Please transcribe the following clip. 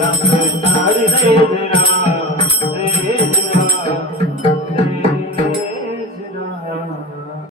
Ram